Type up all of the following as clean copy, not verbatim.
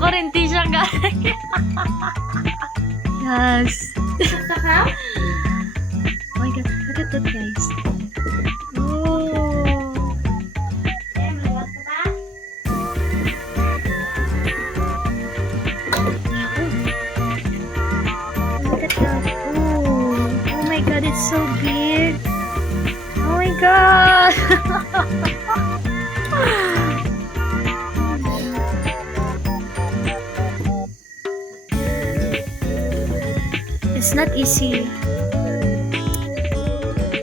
Nakurente siya, guys. Yes. Saka? Oh my God, look at that, guys. Oh. Eh, maluwag ka ba? Look at that. Oh. Oh my God, it's so big. Oh my God. It's not easy.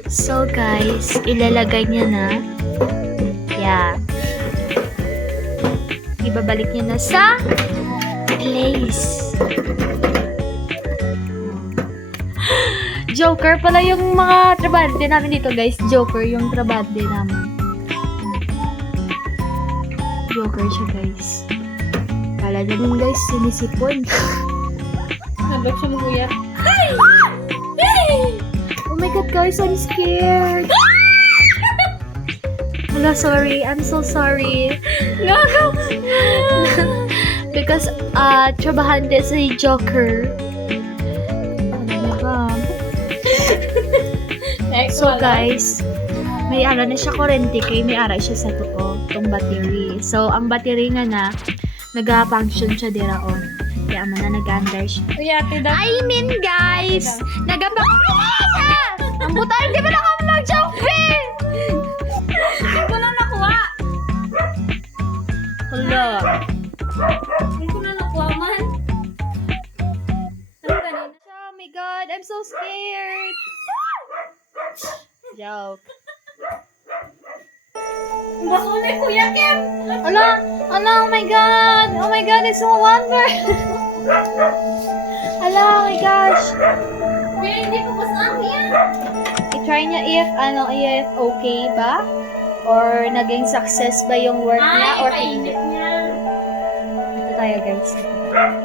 So guys, ilalagay niya na. Yeah. Ibabalik niya na sa place. Joker pala yung mga trabante namin dito, guys. Joker yung trabante namin. Joker siya, guys. Kala namin, guys, sinisipon. Nandok siya mo, kuya. Oh my God, guys, I'm scared. Hello, sorry. I'm so sorry. Because, trabahante si Joker. Ano ba? So, guys, may ara na siya kurente kay may ara siya sa tuo, tong battery. So, ang battery nga na, nag-function siya dira o. Kaya man na nag-under siya. Kuya, tida. I mean, guys, nag-function siya! Ang buta, hindi ba na kami mag-jumping? Hindi ko na nakuha. Hala. Hindi ko na nakuha, man. Ano kanina? Oh my God, I'm so scared. Joke. Baso na yung kuya, Kim. Ala, oh my God, it's so wonder. Ala, oh my gosh. Kuya, hindi ko basang yan. I-try niya if okay ba? Or naging success ba yung work niya or hindi. painit niya. Ito tayo, guys.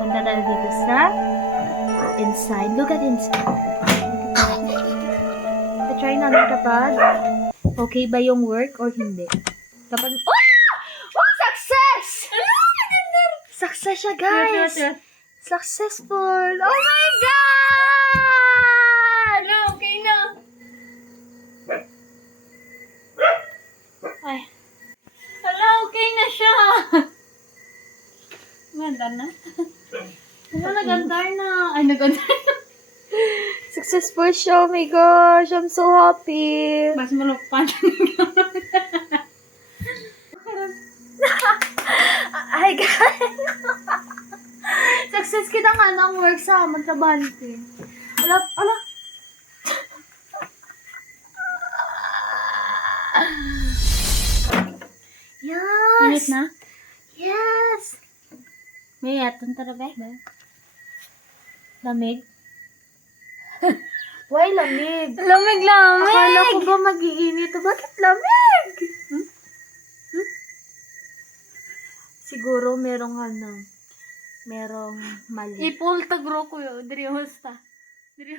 Punta tayo dito sa inside. Look at inside. I-try namin kapag okay ba yung work or hindi. Kapag... Oh! Oh! Success! Success siya, guys! Successful! Oh my God! Ano, okay na. Ay, Hala, okay na siya. Ganda na. Hala, nagandar na. Ay, nagandar na. successful siya. Oh my gosh, I'm so happy. Mas malukpan. Ay, guys! Success kita nga ng work sa magtrabante. Ala, ala. Minute Yes! na? Yes! May atong tarabe. Lamig? Why lamig? Lamig. Akala ko ba mag-iinit? Bakit lamig? Siguro merong merong mali. Ipul tagro ko yun. Diri hosta. Diri